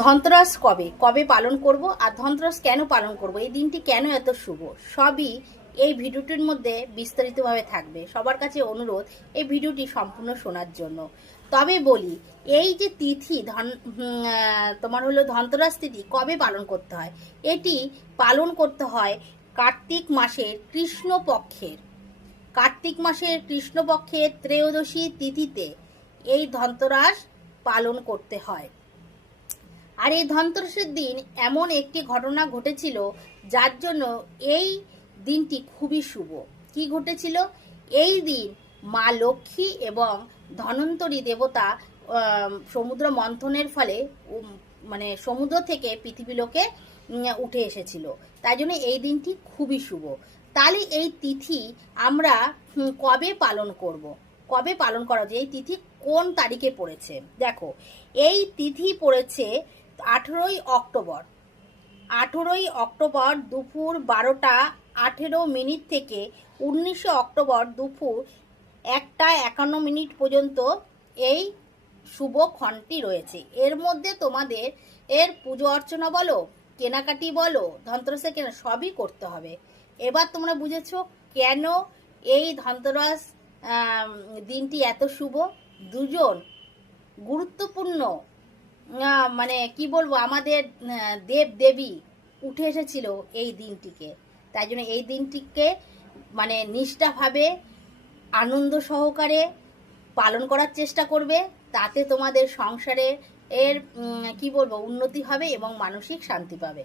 ধনতেরাস কবে কবে পালন করব আর ধনতেরাস কেন পালন করব, এই দিনটি কেন এত শুভ, সবই এই ভিডিওটির মধ্যে বিস্তারিতভাবে থাকবে। সবার কাছে অনুরোধ এই ভিডিওটি সম্পূর্ণ শোনার জন্য। তবে বলি, এই যে তিথি তোমার হলো ধনতেরাস তিথি কবে পালন করতে হয়, এটি পালন করতে হয় কার্তিক মাসের কৃষ্ণপক্ষের ত্রয়োদশী তিথিতে এই ধনতেরাস পালন করতে হয়। আর এই ধনতেরাসের দিন এমন একটি ঘটনা ঘটেছিল যার জন্য এই দিনটি খুবই শুভ। কি ঘটেছিল? এই দিন মা লক্ষ্মী এবং ধনন্তরী দেবতা সমুদ্র মন্থনের ফলে মানে সমুদ্র থেকে পৃথিবীলোকে উঠে এসেছিল, তাই জন্য এই দিনটি খুবই শুভ। তাহলে এই তিথি আমরা কবে পালন করব, কবে পালন করা যায়, এই তিথি কোন তারিখে পড়েছে? দেখো, এই তিথি পড়েছে 18ই অক্টোবর দুপুর 12:18 থেকে 19 অক্টোবর দুপুর 1:51 পর্যন্ত এই শুভ ক্ষণটি রয়েছে। এর মধ্যে তোমাদের এর পুজো অর্চনা বলো, কেনাকাটি বলো, ধনতেরাসে কেনা সবই করতে হবে। এবার তোমরা বুঝেছো কেন এই ধনতেরাস দিনটি এত শুভ। দুজন গুরুত্বপূর্ণ মানে কি বলবো, আমাদের দেব দেবী উঠে এসেছিল এই দিনটিকে, তাই জন্য এই দিনটিকে মানে নিষ্ঠাভাবে আনন্দ সহকারে পালন করার চেষ্টা করবে। তাতে তোমাদের সংসারে এর কি বলবো উন্নতি হবে এবং মানসিক শান্তি পাবে।